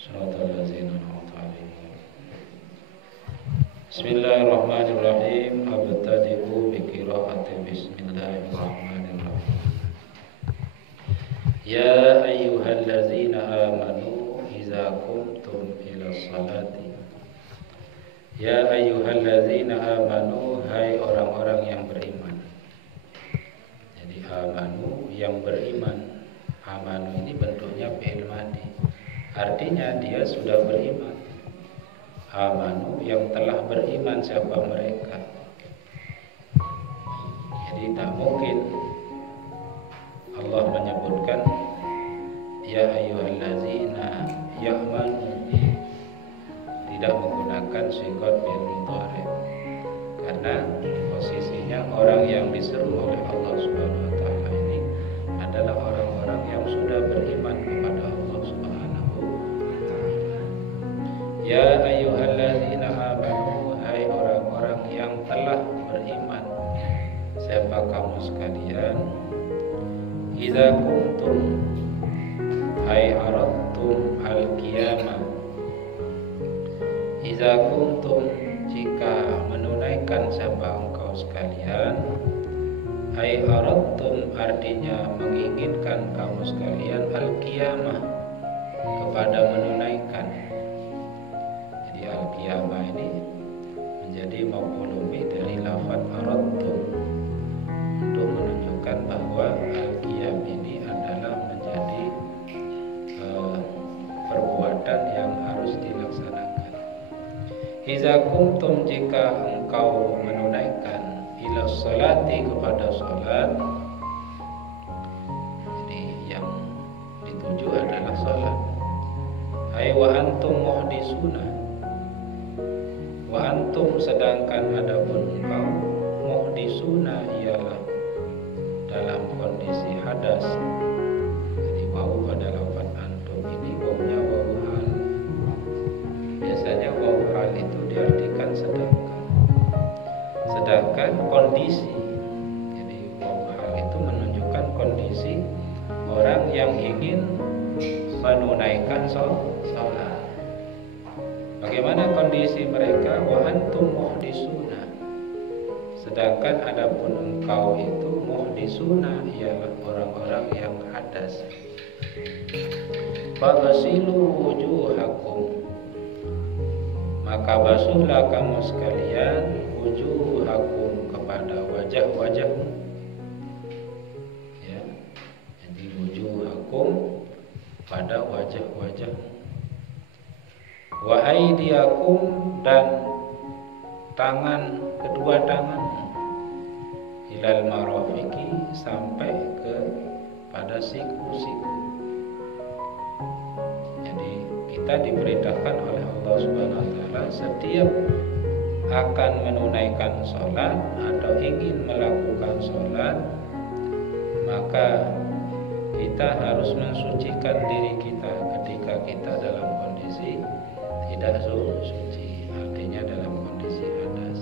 Shiratal ladzina an'amta 'alaihim. Bismillahirrahmanirrahim. Abtadi'u bi qiraati bismillahirrahmanirrahim. Ya ayyuhalladzina amanu idza qumtum ila sholati. Ya ayyuhalladzina amanu, hai orang-orang yang beriman. Jadi amanu, yang beriman. Amanu ini bentuknya fi'il madhi. Artinya dia sudah beriman. Amanu, yang telah beriman, siapa mereka? Jadi tak mungkin Allah menyebutkan ya ayyuhallazina ya'manu, tidak menggunakan sigat fi'il mudhari, karena posisinya orang yang diseru oleh Allah Subhanahu wa taala ini adalah orang-orang yang sudah beriman kepada Allah Subhanahu wa taala. Ya ayyuhallazina amanu, hai orang-orang yang telah beriman, siapa kamu sekalian? Idza kuntum, hai aradtum al-qiyamah. Idza kuntum, jika menunaikan siapa engkau sekalian. Hai aradtum, artinya menginginkan kamu sekalian al-qiyamah, kepada menunaikan. Jadi al-qiyamah ini menjadi maf'ul bih dari lafaz aradtum, untuk menunjukkan bahwa al-qiyam ini adalah menjadi perbuatan yang harus dilaksanakan. Iza kuntum, jika engkau menunaikan, ila sholati, kepada sholat. Jadi yang dituju adalah sholat. Hai wa antum muhdisuna, wa antum, sedangkan adapun engkau, muhdisuna, ialah dalam kondisi hadas. Jadi wawu pada lafaz antum ini wawunya wawu hal. Biasanya wawu hal itu diartikan sedangkan kondisi. Jadi wawu hal itu menunjukkan kondisi orang yang ingin menunaikan sholat. Bagaimana kondisi mereka? Wa antum muhdisuna, sedangkan adapun engkau itu muhdisuna, ialah orang-orang yang hadas. Faghsilu wujuhakum, maka basuhlah kamu sekalian, wujuhakum, kepada wajah-wajahmu. Ya, jadi wujuhakum, pada wajah-wajahmu. Wa aydiyakum, dan tangan, kedua tanganmu, ilal marafiqi, sampai ke pada siku-siku. Jadi kita diperintahkan oleh Allah Subhanahu wa taala setiap akan menunaikan sholat atau ingin melakukan sholat, maka kita harus mensucikan diri kita ketika kita dalam kondisi tidak suci, artinya dalam kondisi hadas.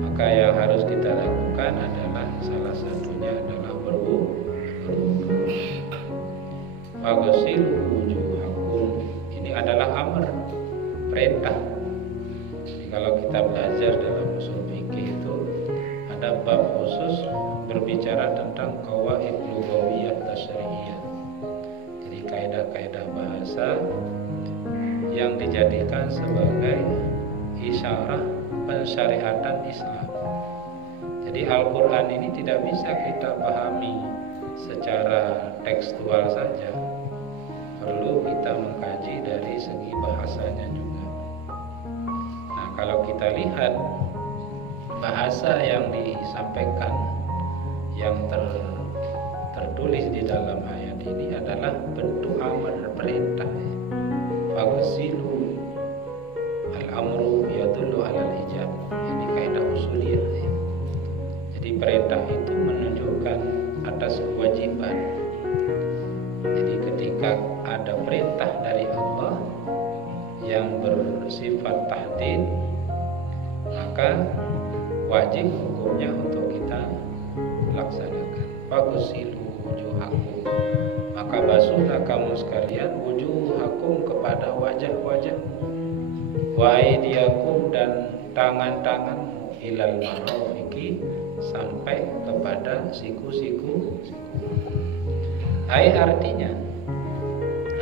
Maka yang harus kita lakukan adalah, salah satunya adalah berwudu. Faghsilu wujuhakum, ini adalah amr, perintah. Jadi kalau kita belajar dalam usul fikih itu ada bab khusus berbicara tentang qawaid lughawiyah tasyri'iyah. Jadi kaidah-kaidah bahasa yang dijadikan sebagai isyarah pensyariatan Islam. Jadi Al-Quran ini tidak bisa kita pahami secara tekstual saja, perlu kita mengkaji dari segi bahasanya juga. Nah, kalau kita lihat bahasa yang disampaikan, yang tertulis di dalam ayat ini adalah bentuk amar, perintah. Faghsilu, al-amru yadullu alal ijab. Ini kaidah usuliyah ya. Jadi perintah itu menunjukkan atas kewajiban. Jadi ketika ada perintah dari Allah yang bersifat tahdid, maka wajib hukumnya untuk kita laksanakan. Faghsilu wujuhakum, maka basuhlah kamu sekalian wujuhakum kepada wajah-wajah, wa aydiyakum dan tangan-tanganmu, ilal marafiqi sampai kepada siku-siku. Ai artinya,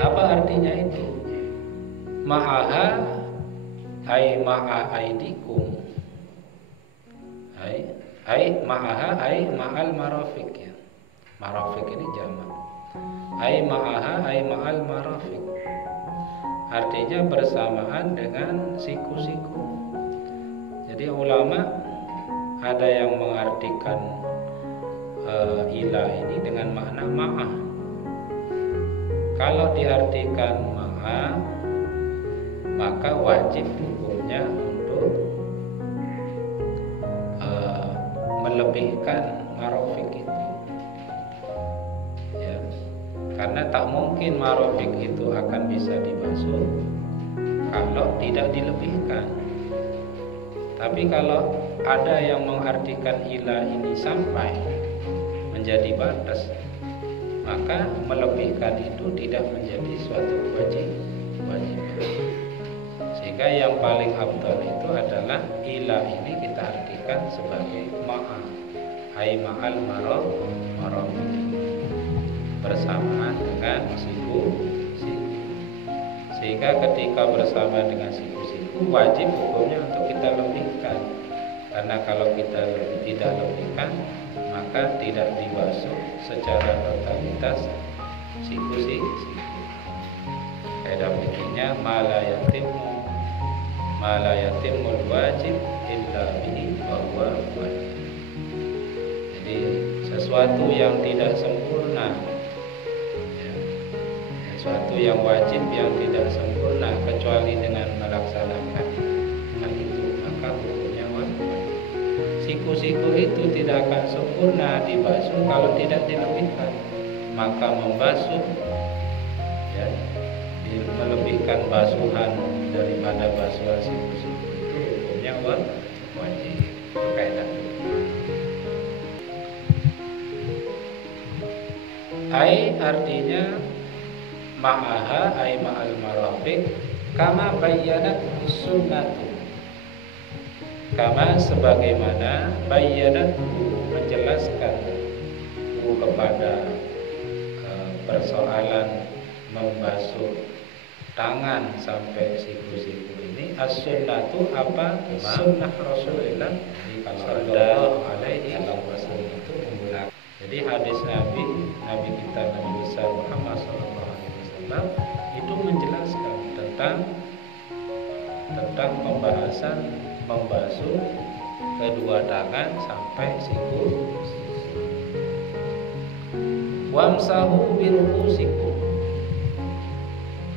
apa artinya itu? Ma'aha ai ma'a aidikum, ai ma'aha ai ma'al marafiq ya. Marafiq ini jamak. Ai ma'aha ai ma'al marafiq, artinya bersamaan dengan siku-siku. Jadi ulama ada yang mengartikan ila ini dengan makna ma'ah. Kalau diartikan ma'a, maka wajib hukumnya untuk melebihkan marafiq itu ya, karena tak mungkin marafiq itu akan bisa dibasuh kalau tidak dilebihkan. Tapi kalau ada yang mengartikan ila ini sampai menjadi batas, maka melebihkan itu tidak menjadi suatu kewajiban. Sehingga yang paling afdal itu adalah ila ini kita artikan sebagai ma'a, ai ma'al marafiq, bersamaan dengan siku-siku. Sehingga ketika bersama dengan siku-siku, wajib hukumnya untuk kita lebihkan. Karena kalau kita tidak lebihkan, maka tidak dibasuh secara totalitas siku-siku. Kaidah fikihnya mala yatimul wajib illa bihi bahwa wajib. Jadi sesuatu yang tidak sempurna ya, sesuatu yang wajib yang tidak sempurna kecuali dengan melaksanakan hal itu, maka hukumnya wajib. Siku-siku itu tidak akan sempurna dibasuh kalau tidak dilebihkan. Maka membasuh ya, melebihkan basuhan daripada basuhan siku-siku itu hukumnya wajib. Itu kaidah. Ai artinya ma'aha ai ma'al marafiq kama bayyanat sunnatu, kama sebagaimana bayyanat menjelaskan kepada persoalan membasuh tangan sampai siku-siku ini. As-sunnatu apa? Sunnah Rasulullah sallallahu alaihi wasallam itu menggunakan. Jadi hadis Nabi kita Nabi besar Muhammad sallallahu alaihi wasallam itu menjelaskan tentang pembahasan membasuh kedua tangan sampai siku. Wamsahu biruusikum,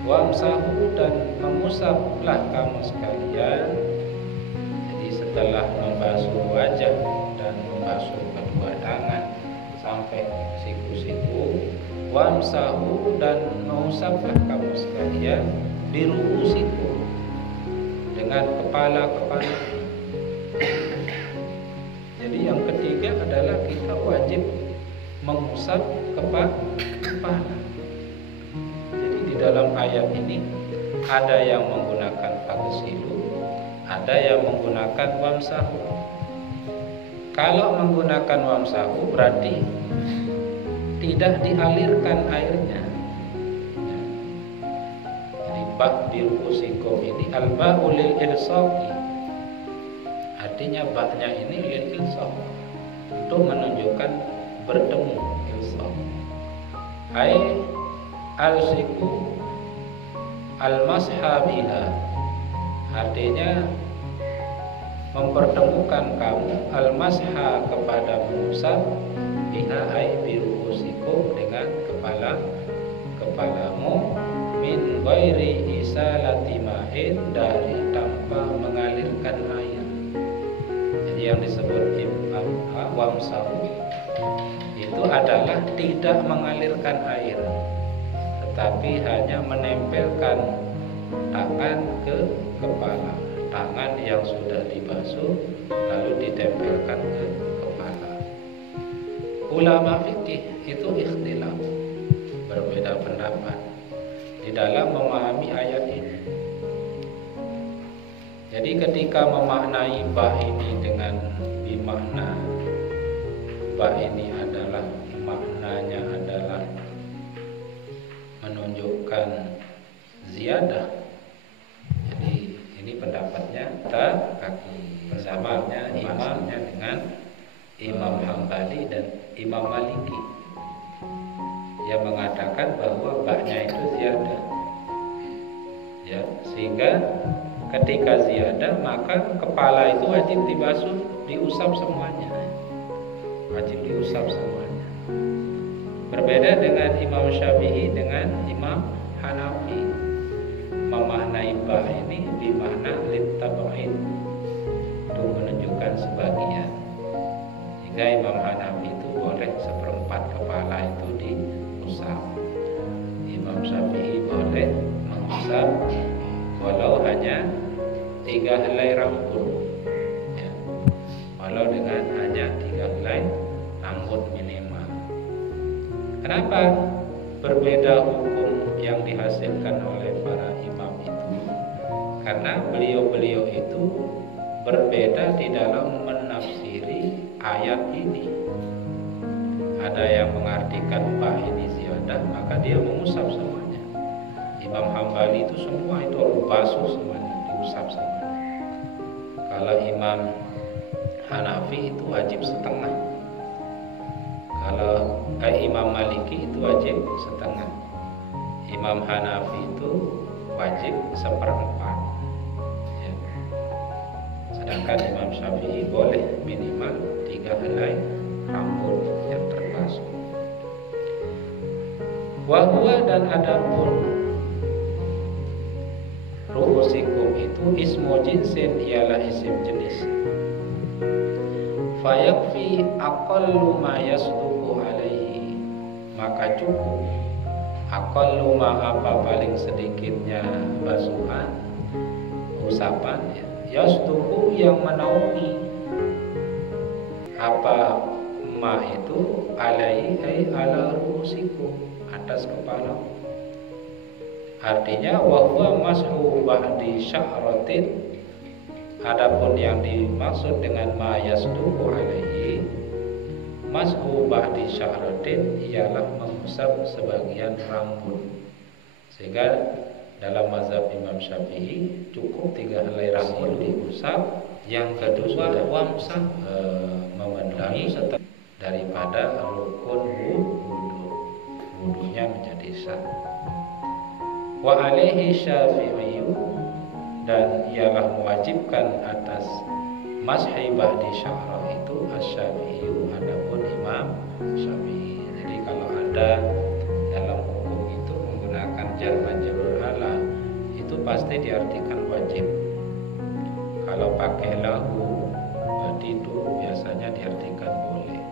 wamsahu dan mengusaplah kamu sekalian. Jadi setelah membasuh wajah dan membasuh kedua tangan sampai siku-siku, wamsahu dan mengusaplah kamu sekalian biruusikum, dengan kepala-kepala. Jadi yang ketiga adalah kita wajib mengusap kepala. Jadi di dalam ayat ini ada yang menggunakan faghsilu, ada yang menggunakan wamsahu. Kalau menggunakan wamsahu berarti tidak dialirkan airnya. Jadi ba' biruusikum ini al-ba'u lil ilsaqi, artinya ba-nya ini lil ilsaq, untuk menunjukkan bertemu ilsaq. Ai al-siku al-masha biha, artinya mempertemukan kamu al-masha kepada mengusap biha ai biruusikum dengan kepalamu min ghairi isalati ma'in, dari tanpa mengalirkan air. Jadi yang disebut wamsahu itu adalah tidak mengalirkan air, tetapi hanya menempelkan tangan ke kepala, tangan yang sudah dibasuh lalu ditempelkan ke kepala. Ulama fikih itu ikhtilaf, berbeda pendapat di dalam memahami ayat ini. Jadi ketika memaknai ba ini dengan bimakna ba ini adalah maknanya adalah menunjukkan ziyadah. Jadi ini pendapatnya kaki bersamanya imamnya dengan Imam Hambali dan Imam Maliki yang mengatakan bahwa ba-nya itu ziyadah. Ya, sehingga ketika ziyadah maka kepala itu wajib dibasuh, diusap semuanya. Wajib diusap semuanya. Berbeda dengan Imam Syafi'i dengan Imam Hanafi, memaknai ba ini bimakna litab'id, untuk menunjukkan sebagian. Hingga Imam Hanafi itu boleh seperempat kepala itu diusap. Imam Syafi'i boleh mengusap walau hanya 3 helai rambut, ya. Walau dengan hanya 3 helai rambut minimal. Kenapa berbeda hukum yang dihasilkan oleh para imam itu? Karena beliau-beliau itu berbeda di dalam menafsiri ayat ini. Ada yang mengartikan ba ini ziyadah, maka dia mengusap semuanya. Imam Hambali itu semua itu harus basuh semuanya, diusap semuanya. Kalau Imam Hanafi itu wajib setengah. Kalau Imam Maliki itu wajib setengah. Imam Hanafi itu wajib seperempat, ya. Sedangkan Imam Syafi'i boleh minimal 3 helai rambut yang terbasuh. Wahwa dan adapun ru'usikum itu ismu jinsin, ialah isim jenis. Fayakfi aqallu ma yasduqu alaihi, maka cukup aqallu ma apa paling sedikitnya basuhan, usapan, ya. Yasduqu yang menaungi apa ma itu alaihi ay ala ru'usikum, atas kepala. Artinya wahwa mashu ba'di sya'ratin, adapun yang dimaksud dengan ma yasduqu alaihi mashu ba'di sya'ratin ialah mengusap sebagian rambut. Sehingga dalam mazhab Imam Syafi'i cukup 3 helai rambut diusap, yang kedua wamsah memenuhi daripada rukun wudu, wudunya menjadi sah. Wa alaihi Syafi'i, dan ialah mewajibkan atas mashi ba'di sya'rah itu asy-Syafi'i, adapun Imam Syafi'i. Jadi kalau ada dalam hukum itu menggunakan jar majrur ala, itu pasti diartikan wajib. Kalau pakai lahu itu biasanya diartikan boleh.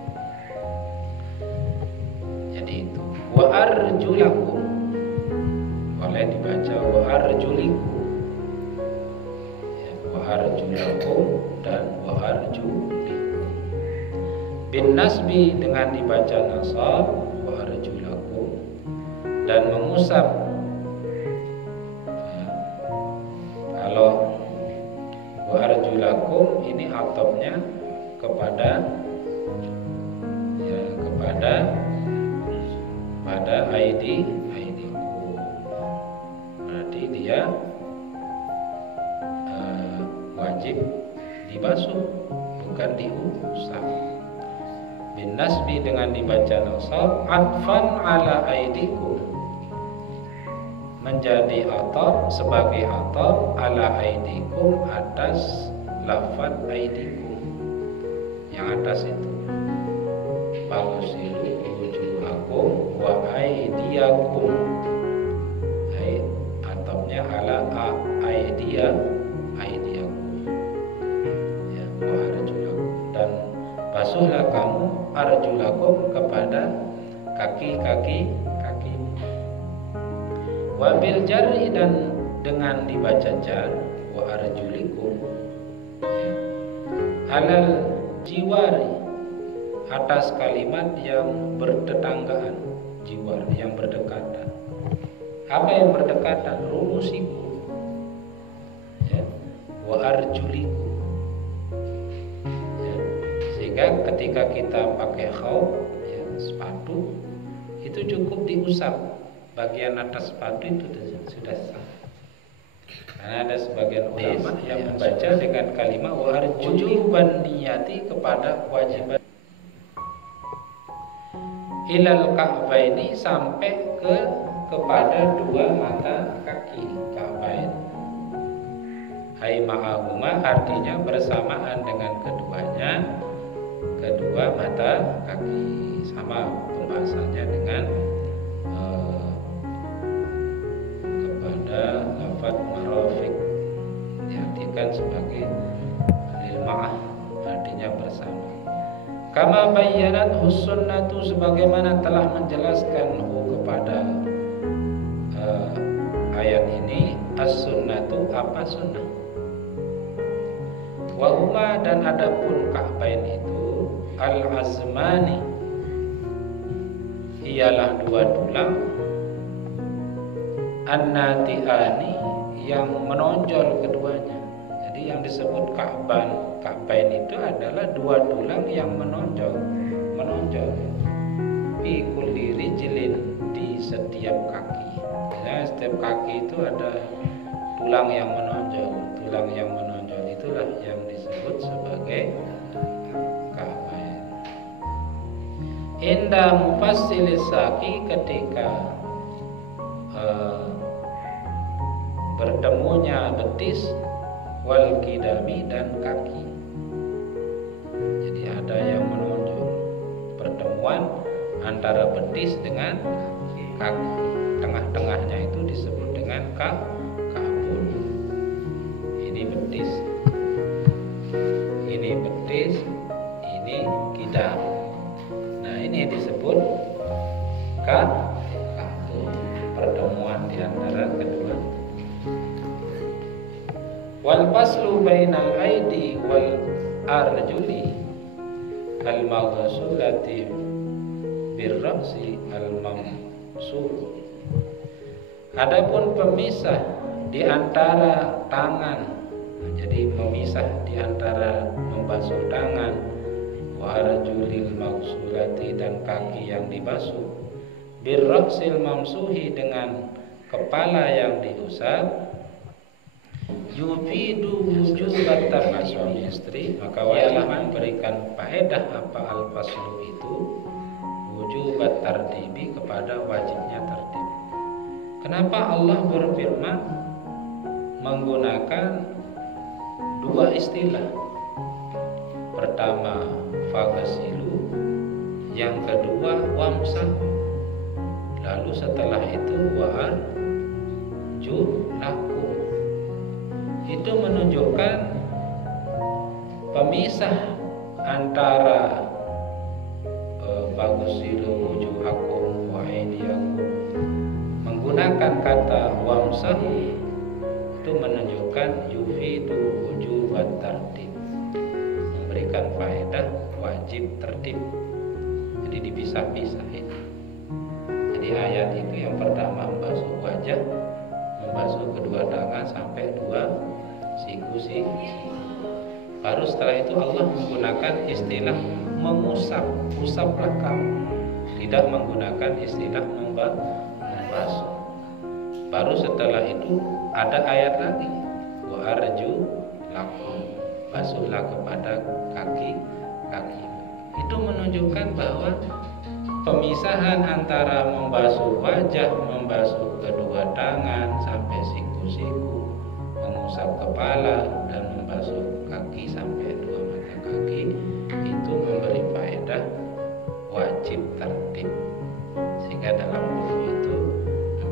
Jadi itu wa arjulakum, boleh dibaca wa arjulikum, ya, wa arjulakum dan wa arjulikum. Bin nasbi dengan dibaca nasab wa arjulakum, dan mengusap, ya. Kalau wa arjulakum ini atofnya kepada, ya, kepada pada aidiku, berarti dia wajib dibasuh, bukan diusap. Bin nasbi dengan dibaca nasab, atfan ala aidikum, menjadi ataf, sebagai ataf ala aidikum, atas lafaz aidikum yang atas itu. Faghsilu wujuhakum wa aydiyakum, atafnya ala aidiyakum, ya, wa arjulakum, dan basuhlah kamu arjulakum kepada kaki-kaki kakimu. Wabil jari, dan dengan dibaca jar wa arjulikum, ya, alal jiwari, atas kalimat yang bertetanggaan, jiwar yang berdekatan. Apa yang berdekatan? Rumusiku, ya, wa arjuliku, ya. Sehingga ketika kita pakai khauf, ya, sepatu, itu cukup diusap bagian atas sepatu itu sudah sah. Karena ada sebagian ulama yang membaca dengan kalimat wa arjuliban niyati, kepada kewajiban ilal ka'baini, sampai kepada dua mata kaki ka'bain. Hai ma'ahuma, artinya bersamaan dengan keduanya, kedua mata kaki. Sama pembahasannya dengan kepada lafaz marafiq, diartikan sebagai lil ma'ah, artinya bersama. Kama bayyanat sunnatu, sebagaimana telah menjelaskan kepada ayat ini as-sunnatu, apa sunnah. Wa huma, dan adapun ka'bain itu al-azmani, ialah dua tulang, an-nati'ani, yang menonjol keduanya. Jadi yang disebut ka'bain itu adalah dua tulang yang menonjol. Fi kulli rijlin, di setiap kaki. Ya, setiap kaki itu ada tulang yang menonjol. Tulang yang menonjol itulah yang disebut sebagai ka'bain. Inda mufassilis saki, ketika bertemunya betis, wal kidami, dan kaki. Jadi ada yang menonjol, pertemuan antara betis dengan kaki. Tengah-tengahnya itu disebut dengan ka'bun. Ini betis, ini kidam. Nah, ini disebut ka'bun, pertemuan di antara kedua. Wal faslu bainal aidi wal arjuli al maghsulati bir ra'si al mamsuh. Adapun pemisah di antara tangan, jadi memisah di antara membasuh tangan, wa arjulil maghsulati, dan kaki yang dibasuh, bir ra'sil mamsuhi, dengan kepala yang diusap, yufidu wujubat tarnasul istri, maka wajib memberikan faedah apa al-faslu itu, wujubat tartibi, kepada wajibnya tertib. Kenapa Allah berfirman menggunakan dua istilah? Pertama fagasilu, yang kedua wamsah. Lalu setelah itu wa'arjulakum. Itu menunjukkan pemisah antara fagasilu wujuhakum wa aydiyakum. Menggunakan kata wamsah itu menunjukkan yufidu wujubat tertib, memberikan faedah wajib tertib. Jadi dipisah-pisah itu. Jadi ayat itu yang pertama membasuh wajah, membasuh kedua tangan sampai dua siku. Baru setelah itu Allah menggunakan istilah mengusap, usaplah kamu. Tidak menggunakan istilah membasuh. Baru setelah itu ada ayat lagi, wa arjulakum, basuhlah kepada kaki-kaki. Itu menunjukkan bahwa pemisahan antara membasuh wajah, membasuh kedua tangan sampai siku-siku, mengusap kepala, dan membasuh kaki sampai dua mata kaki, itu memberi faedah wajib tertib. Sehingga dalam buku itu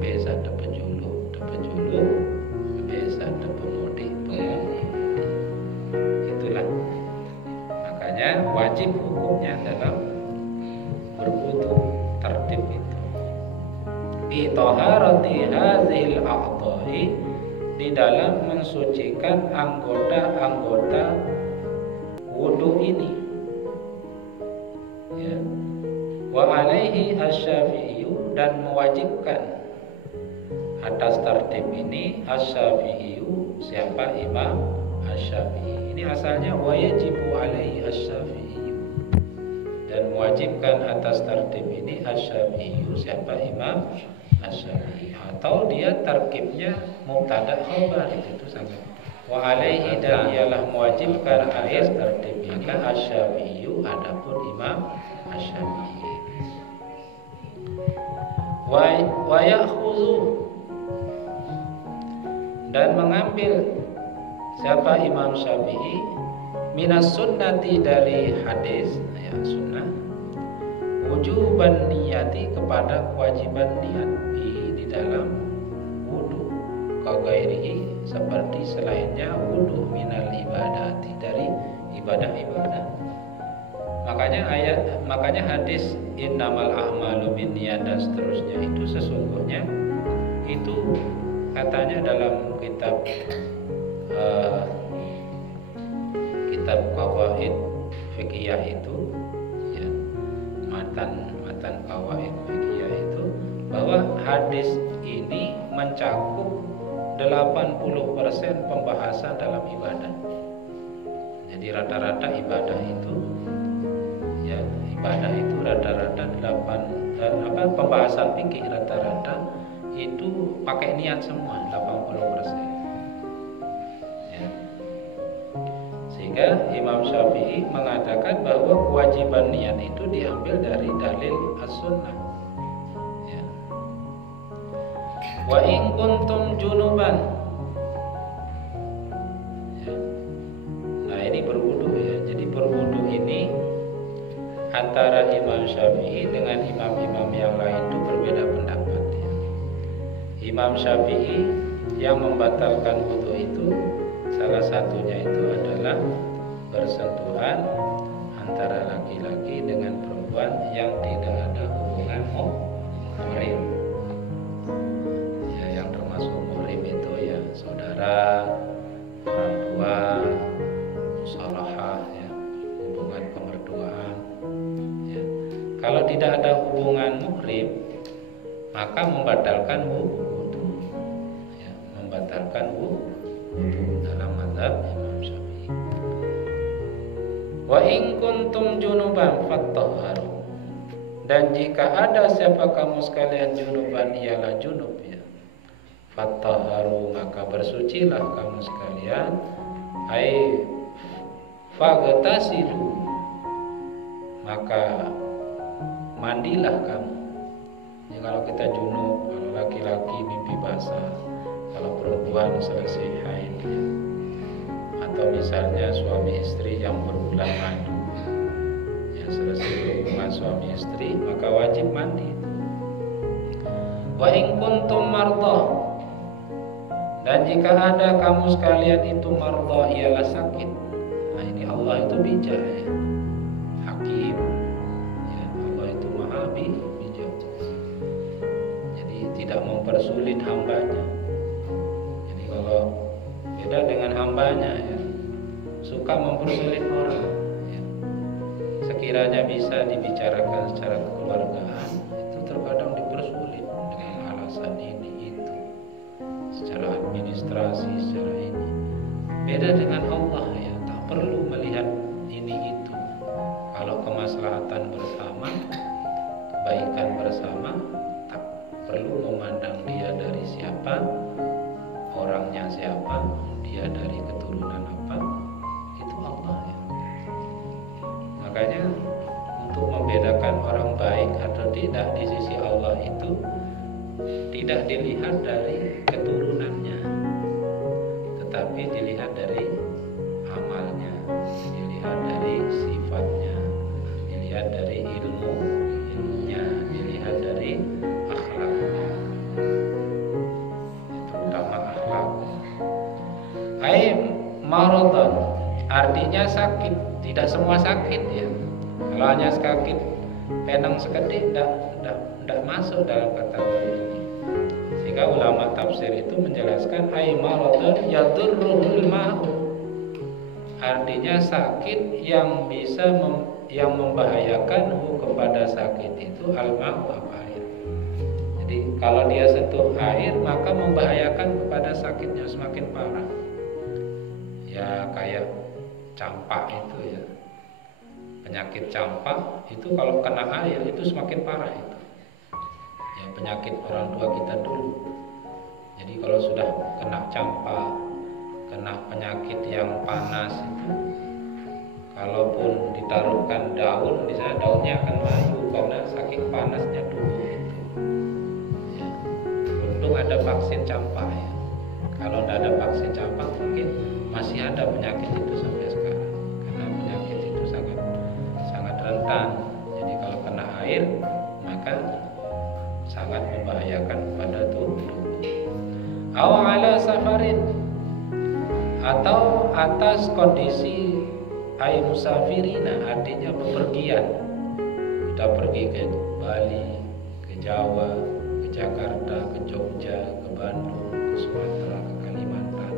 biasa ada penjulu, biasa ada pemudi. Itulah makanya wajib hukumnya dalam berwudu tertib itu. Bi taharati hadzil a'dha'i, di dalam mensucikan anggota-anggota wudu ini. Ya. Wa alaihi asy-Syafi'i, dan mewajibkan atas tertib ini asy-Syafi'i, siapa? Imam Asy-Syafi'i. Ini asalnya wa yajibu alaihi asy-Syafi'i, dan mewajibkan atas tertib ini asy-Syafi'i, siapa? Imam Asy-Syafi'i. Atau dia terkibnya mubtada khabar, itu sangat. Wa alaihi, dan ialah mewajibkan atas tertib ini asy-Syafi'i, adapun Imam Asy-Syafi'i. Wa ya'khudhu, dan mengambil siapa? Imam Syafi'i, minas sunnati, dari hadis, ya sunnah, wujuban niyati, kepada kewajiban niat, di dalam wudu, kagairihi, seperti selainnya wudu, minal ibadati, dari ibadah-ibadah. Makanya hadis innamal a'malu binniyat dan seterusnya itu sesungguhnya itu katanya dalam kitab qawaid fikih itu, ya, matan qawaid fikih itu, bahwa hadis ini mencakup 80% pembahasan dalam ibadah. Jadi rata-rata ibadah itu, ya, ibadah itu rata-rata pembahasan fikih rata-rata itu pakai niat semua 80%. Ya. Sehingga Imam Syafi'i mengatakan bahwa kewajiban niat itu diambil dari dalil as-sunnah. Ya. Wa in kuntum junuban. Ya. Nah, ini berwudu, ya. Jadi berwudu ini antara Imam Syafi'i dengan imam-imam yang lain itu berbeda pendapat, ya. Imam Syafi'i yang membatalkan wudu itu salah satunya itu adalah bersentuhan antara laki-laki dengan perempuan yang tidak ada hubungan muhrim. Ya, yang termasuk muhrim itu ya saudara, orang tua, musalahah, ya, hubungan kemerduaan. Ya. Kalau tidak ada hubungan muhrim, maka membatalkan wudu, ya, membatalkan wudu dalam mazhab Imam Syafi'i. Wa in kuntum junuban fattahharu, dan jika ada siapa kamu sekalian junuban, ialah junub, ya, fattahharu, maka bersucilah kamu sekalian, ai faghtasilu, maka mandilah kamu. Ya, kalau kita junub, kalau laki-laki mimpi basah, kalau perempuan selesai haid, ya. Atau misalnya suami istri yang berbulan madu, ya, selesai hubungan suami istri, maka wajib mandi. Wa in kuntum mardha, dan jika ada kamu sekalian itu mardha, ialah sakit. Nah, ini Allah itu bijak, ya, hakim, ya, Allah itu maha bijak. Jadi tidak mempersulit hambanya. Jadi kalau beda dengan hambanya, ya, suka mempersulit orang, ya. Sekiranya bisa dibicarakan secara kekeluargaan, itu terkadang dipersulit dengan alasan ini itu, secara administrasi, secara ini. Beda dengan Allah, ya, tak perlu melihat ini itu. Kalau kemaslahatan bersama, kebaikan bersama, tak perlu memandang dia dari siapa, orangnya siapa, dia dari keturunan apa, itu Allah, ya. Makanya untuk membedakan orang baik atau tidak di sisi Allah itu tidak dilihat dari keturunannya, tetapi dilihat dari amalnya, dilihat dari sifatnya, dilihat dari ilmunya, dilihat dari akhlaknya, terutama akhlak. Ai maradhan, artinya sakit. Tidak semua sakit, ya. Kalau hanya sakit penang sekedip, tidak masuk dalam kategori ini. Sehingga ulama tafsir itu menjelaskan ai maradhan yadurruhul ma'u, artinya sakit yang bisa yang membahayakan kepada sakit itu al-ma'u air. Jadi kalau dia sentuh air maka membahayakan kepada sakitnya semakin parah. Ya kayak campak itu ya. Penyakit campak itu kalau kena air itu semakin parah itu. Ya penyakit orang tua kita dulu. Jadi kalau sudah kena campak, kena penyakit yang panas itu, kalaupun ditaruhkan daun, di sana daunnya akan layu karena saking panasnya dulu itu. Ya. Untung ada vaksin campak ya. Kalau tidak ada vaksin campak mungkin masih ada penyakit itu sampai sekarang. Karena penyakit itu sangat rentan. Jadi kalau kena air maka sangat membahayakan kepada tubuh. Aw ala safarin, atau atas kondisi ay musafirina, artinya bepergian. Kita pergi ke Bali, ke Jawa, ke Jakarta, ke Jogja, ke Bandung, ke Sumatera, ke Kalimantan,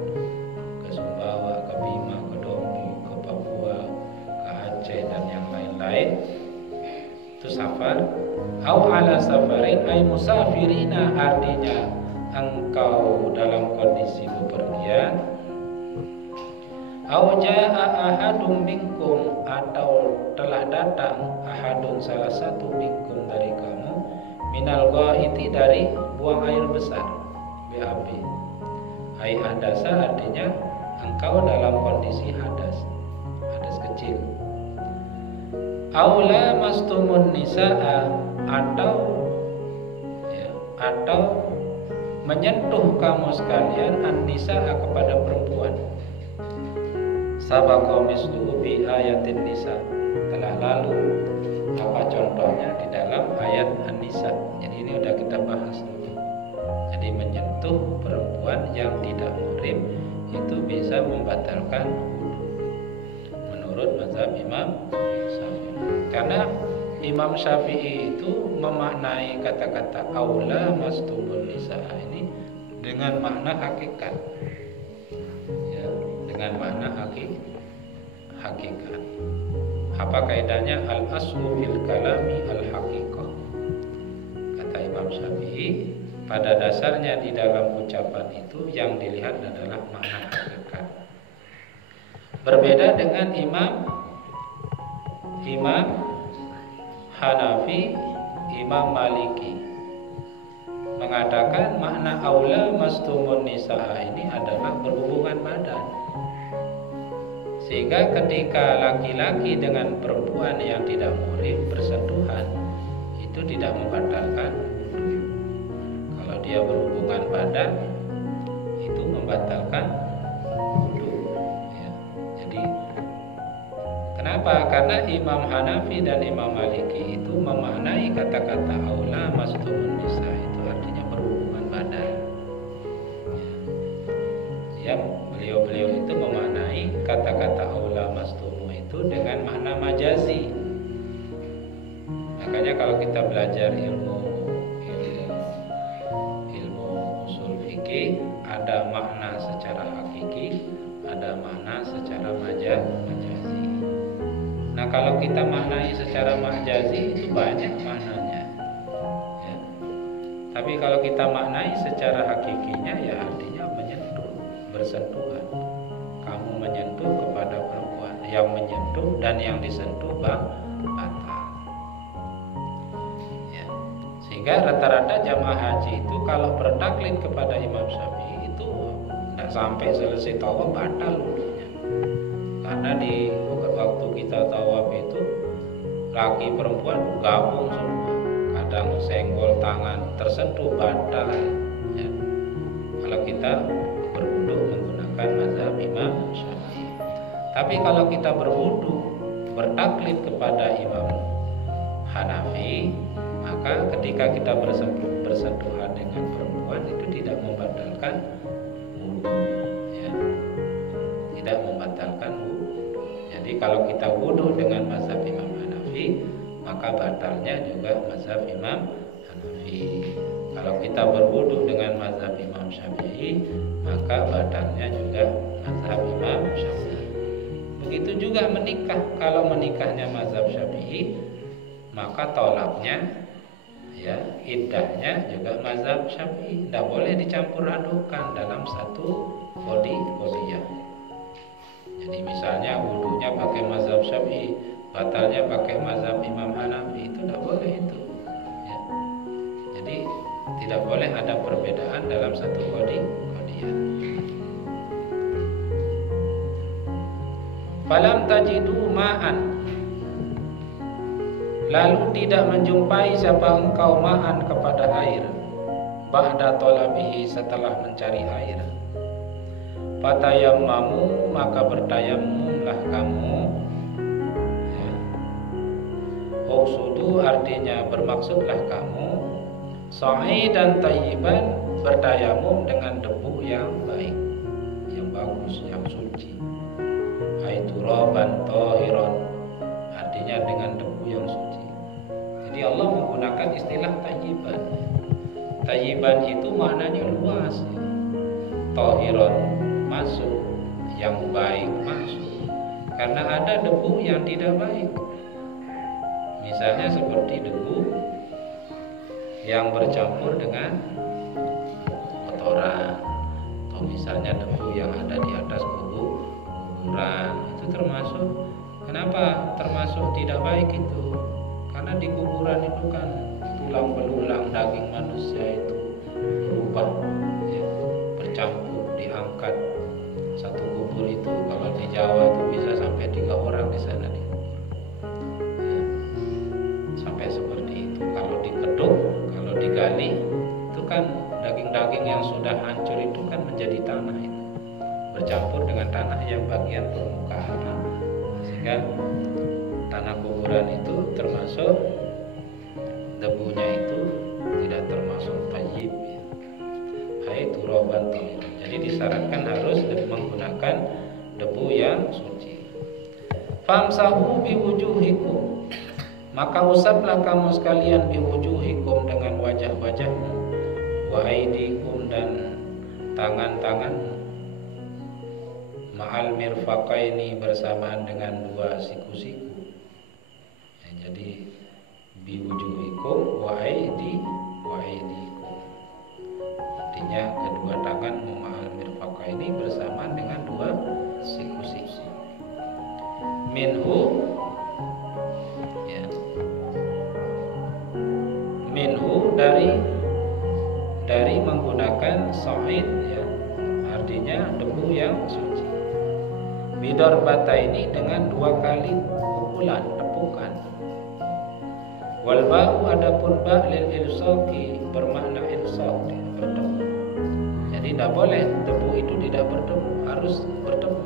ke Sumbawa, ke Bima, ke Dombo, ke Papua, ke Aceh dan yang lain-lain. Itu safar. Aw ala safarin ay musafirina, artinya engkau dalam kondisi bepergian. Aw jaa ahadum minkum, atau telah datang ahadun salah satu minkum dari kamu, minal ghaiti, dari buang air besar, BAB. Ai hadasa, artinya engkau dalam kondisi hadas kecil. Aw lamastumun nisaa, atau menyentuh kamu sekalian an-nisaa, kepada perempuan. Sabaqa misluhu bi ayatin nisa, telah lalu apa contohnya di dalam ayat An-Nisa. Jadi ini udah kita bahas dulu. Jadi menyentuh perempuan yang tidak muhrim itu bisa membatalkan wudu menurut mazhab Imam Syafi'i. Karena Imam Syafi'i itu memaknai kata-kata aula mastumun nisa ini dengan makna hakikat. Ya, dengan makna hakikat. Apa kaidahnya? Al aslu fil kalami al haqiqah. Kata Imam Syafi'i, pada dasarnya di dalam ucapan itu yang dilihat adalah makna hakikat. Berbeda dengan Imam Hanafi, Imam Maliki mengatakan makna aula mastumun nisaa ini adalah berhubungan badan. Sehingga ketika laki-laki dengan perempuan yang tidak muhrim bersentuhan, itu tidak membatalkan wudu. Kalau dia berhubungan badan, itu membatalkan wudu. Ya. Jadi kenapa? Karena Imam Hanafi dan Imam Maliki itu memaknai kata-kata aula mastumun nisa itu artinya berhubungan badan. Ya. Beliau itu memaknai kata-kata aula mastumu itu dengan makna majazi. Makanya kalau kita belajar ilmu usul fikih, ada makna secara hakiki, ada makna secara majazi. Nah kalau kita maknai secara majazi itu banyak maknanya ya. Tapi kalau kita maknai secara hakikinya ya artinya menyentuh, bersentuhan. Kamu menyentuh kepada perempuan, yang menyentuh dan yang disentuh batal ya. Sehingga rata-rata jamaah haji itu kalau bertaklid kepada Imam Syafi'i itu tidak sampai selesai tawaf batal wudunya. Karena di waktu kita tawaf itu laki perempuan gabung semua, kadang senggol tangan tersentuh batal ya. Kalau kita berwudu menggunakan mazhab Imam Syafi'i. Tapi kalau kita berwudu bertaklid kepada Imam Hanafi, maka ketika kita bersentuhan dengan perempuan itu tidak membatalkan wudu ya. Tidak membatalkan wudu. Jadi kalau kita wudu dengan mazhab Imam Hanafi, maka batalnya juga mazhab Imam Hanafi. Kalau kita berwudu dengan mazhab Imam Syafi'i, maka batalnya juga mazhab Imam Syafi'i. Begitu juga menikah. Kalau menikahnya mazhab Syafi'i, maka tolaknya, ya, iddahnya juga mazhab Syafi'i. Tidak boleh dicampur adukan dalam satu qadhiyah. Jadi misalnya wudunya pakai mazhab Syafi'i, batalnya pakai mazhab Imam Hanafi, itu tidak boleh itu. Ya. Jadi tidak boleh ada perbedaan dalam satu qadhiyah. Falam tajidu ma'an, lalu tidak menjumpai siapa engkau ma'an kepada air, ba'da talabihi, setelah mencari air. Fatayammamu, maka bertayamumlah kamu, ya. Uqsudu artinya bermaksudlah kamu, sa'idan tayyiban, bertayamum dengan debu yang baik, yang bagus, yang suci. Turaban tahiran, artinya dengan debu yang suci. Jadi Allah menggunakan istilah tayyiban. Tayyiban itu maknanya luas, ya. Tahiran masuk, yang baik masuk. Karena ada debu yang tidak baik. Misalnya seperti debu yang bercampur dengan kotoran, atau misalnya debu yang ada di atas kuburan, itu termasuk. Kenapa termasuk tidak baik itu? Karena di kuburan itu kan tulang belulang daging manusia itu berubah, ya, bercampur, diangkat. Satu kubur itu kalau di Jawa itu bisa sampai 3 orang di sana dikubur, ya, sampai seperti itu. Kalau dikeduk, kalau digali, itu kan daging-daging yang sudah hancur itu kan menjadi tanah itu, bercampur dengan tanah yang bagian permukaan, sehingga tanah kuburan itu termasuk, debunya itu tidak termasuk tayyib, ya. Hai turaban tahir. Jadi disyaratkan harus menggunakan debu yang suci. Famsahu biwujuhikum, maka usaplah kamu sekalian biwujuhikum, dengan wajah-wajahmu, wa aidikum, dan tangan-tanganmu, ma'al mirfaqaini, bersamaan dengan 2 siku-siku, ya. Jadi biwujuhikum wa aidikum, artinya kedua tanganmu, ma'al mirfaqaini, bersamaan dengan 2 siku-siku. Minhu, ya, minhu dari menggunakan sa'id, ya, artinya debu yang suci. Bidarbata ini dengan 2 kali pukulan, tepukan. Wal ba'u, adapun ba' lil ilsaqi, bermakna ilsaq, bertemu. Jadi tidak boleh debu itu tidak bertemu, harus bertemu.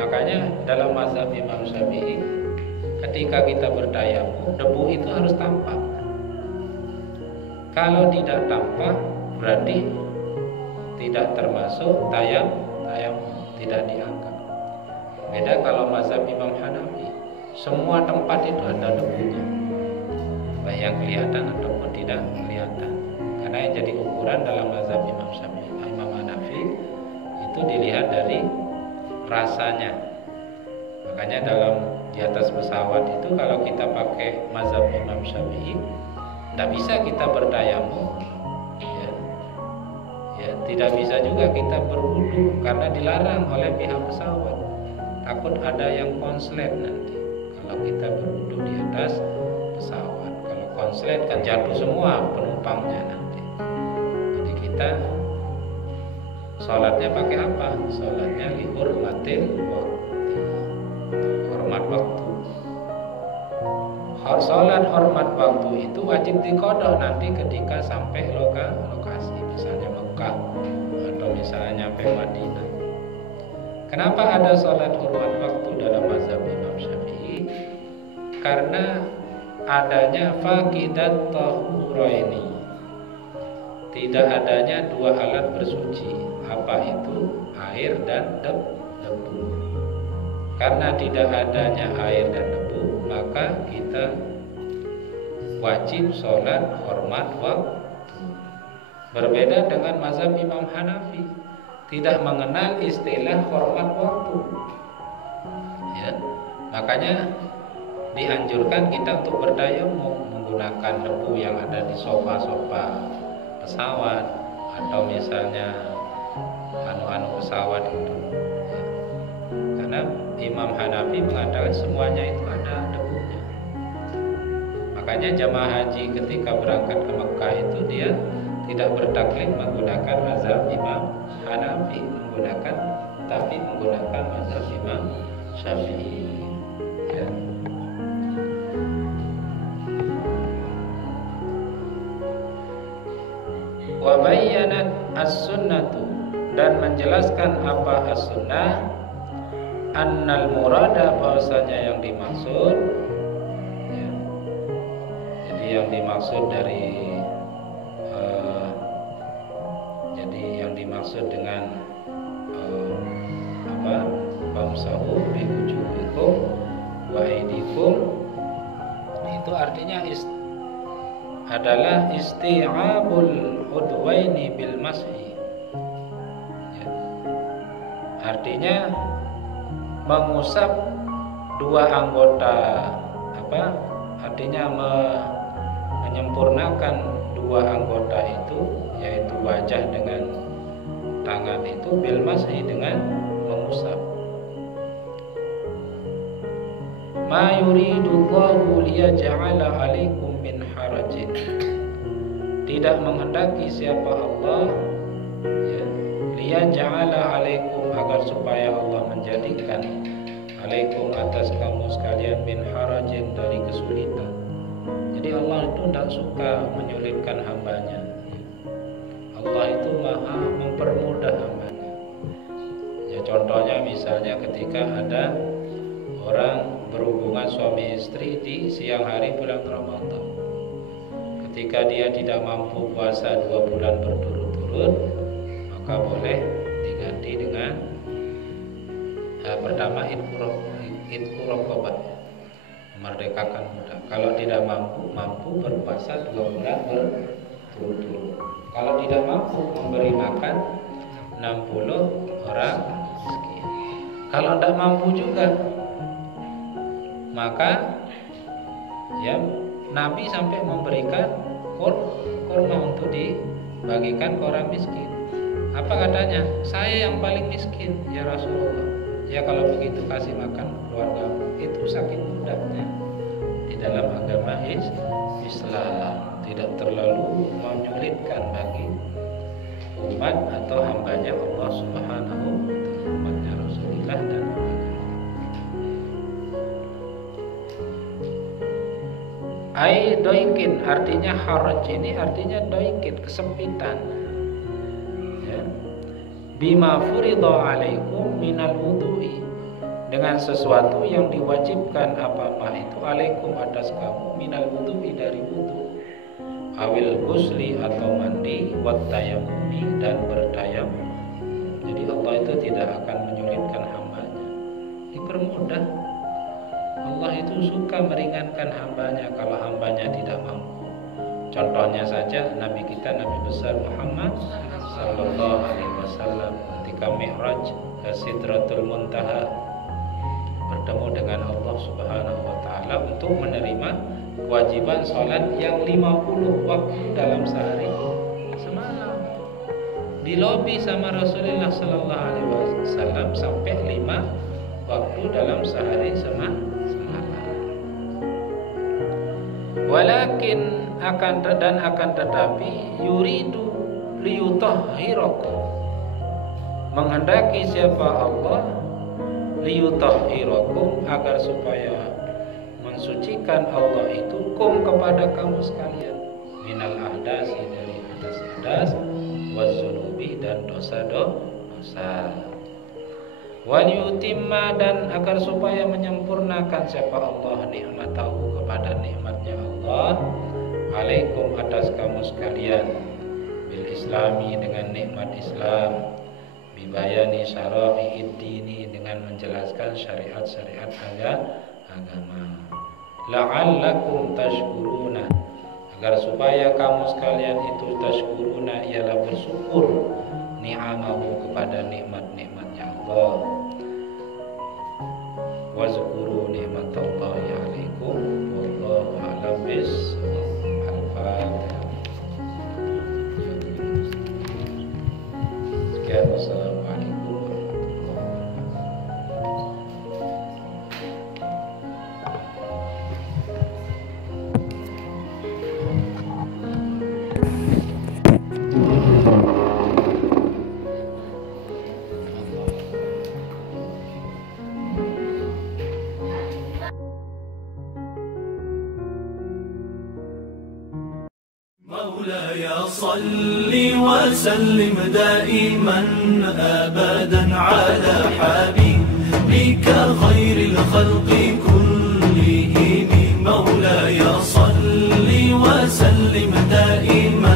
Makanya dalam mazhab Imam Syafi'i, ketika kita bertayamum, debu itu harus tampak. Kalau tidak tampak, berarti tidak termasuk tayamum, tidak dianggap. Beda kalau mazhab Imam Hanafi, semua tempat itu ada debunya, baik yang kelihatan ataupun tidak kelihatan. Karena yang jadi ukuran dalam mazhab Imam Syafi'i, Imam Hanafi, itu dilihat dari rasanya. Makanya dalam di atas pesawat itu kalau kita pakai mazhab Imam Syafi'i, tidak bisa kita bertayamum, ya, tidak bisa juga kita berwudu, karena dilarang oleh pihak pesawat. Takut ada yang konslet nanti kalau kita berwudu di atas pesawat. Kalau konslet kan jatuh semua penumpangnya nanti. Jadi kita sholatnya pakai apa? Sholatnya lihurmatil waktu, hormat waktu. Sholat hormat waktu itu wajib diqadha nanti ketika sampai lokasi, misalnya Mekah atau misalnya sampai Madinah. Kenapa ada sholat hormat waktu dalam mazhab Imam Syafi'i? Karena adanya faqidat tahuraini, tidak adanya 2 alat bersuci. Apa itu? Air dan debu. Karena tidak adanya air dan debu, maka kita wajib sholat hormat waktu. Berbeda dengan mazhab Imam Hanafi, tidak mengenal istilah hormat waktu. ya. Makanya dianjurkan kita untuk bertayamum menggunakan debu yang ada di sofa-sofa pesawat atau misalnya anu-anu pesawat itu, ya. Karena Imam Hanafi mengatakan semuanya itu ada debunya. Makanya jamaah haji ketika berangkat ke Mekah itu dia tidak bertaklid menggunakan mazhab Imam Hanafi, tapi menggunakan mazhab Imam Syafi'i, ya. Wa bayyanat as-sunnatu, dan menjelaskan apa as-sunnah, annal murada, bahwasanya yang dimaksud, ya. Jadi yang dimaksud dari dimaksud dengan famsahu bi wujuhikum wa aydikum, itu artinya adalah isti'abul udwaini bil mashi, ya. Artinya mengusap dua anggota, artinya menyempurnakan dua anggota itu, yaitu wajah dengan tangan itu, bil mashi, dengan mengusap. Ma yuridullahu liyaj'ala 'alaikum min harajin, tidak menghendaki siapa Allah, ya, liyaj'ala 'alaikum, agar supaya Allah menjadikan 'alaikum, atas kamu sekalian, min harajin, dari kesulitan. Jadi Allah itu tidak suka menyulitkan hambanya. Allah itu maha mempermudah hambanya. Ya, contohnya misalnya ketika ada orang berhubungan suami istri di siang hari bulan Ramadan, ketika dia tidak mampu puasa 2 bulan berturut-turut, maka boleh diganti dengan pertama idku raqabah, memerdekakan budak. Kalau tidak mampu berpuasa 2 bulan berturut-turut. Kalau tidak mampu, memberi makan 60 orang miskin. Kalau tidak mampu juga, maka ya Nabi sampai memberikan kurma untuk dibagikan ke orang miskin. Apa katanya? Saya yang paling miskin ya Rasulullah. Ya kalau begitu kasih makan keluarga. Itu saking mudahnya di dalam agama Islam, tidak terlalu menyulitkan bagi umat atau hambanya Allah Subhanahu wa ta'ala, umatnya Rasulullah dan hambanya. Ai doikin, artinya haraj ini artinya doikin, kesempitan, ya. Bima furidha alaikum minal wudu'i, dengan sesuatu yang diwajibkan apa itu alaikum, atas kamu, minal wudu'i, dari wudu, awil ghusli, atau mandi, wat tayammumi, dan bertayamum. Jadi Allah itu tidak akan menyulitkan hambanya, dipermudah. Allah itu suka meringankan hambanya kalau hambanya tidak mampu. Contohnya saja Nabi kita, Nabi besar Muhammad sallallahu alaihi wasallam, ketika Mi'raj ke Sidratul Muntaha, bertemu dengan Allah Subhanahu wa ta'ala untuk menerima kewajiban sholat yang 50 waktu dalam sehari semalam. Di lobi sama Rasulullah sallallahu alaihi wasallam sampai 5 waktu dalam sehari semalam. Walakin akan tetapi yuridu liyutahhirakum, menghendaki siapa Allah, liyutahhirakum, agar supaya mensucikan Allah itu, kum, kepada kamu sekalian, minal ahdasi, dari hadas-hadas, wazunubi, dan dosa-dosa, wal yutimma, dan agar supaya menyempurnakan siapa Allah nikmatahu, kepada nikmatnya Allah, alaikum, atas kamu sekalian, bil islami, dengan nikmat Islam, bibayani syara'i'id dini, dengan menjelaskan syariat-syariat agama, la'allakum tashkuruna, agar supaya kamu sekalian itu tashkuruna, ialah bersyukur, ni'amahu, kepada nikmat-nikmatnya Allah, wa صل وسلم دائما أبدا على حبيبك خير الخلق كلهم مولاي صل وسلم دائما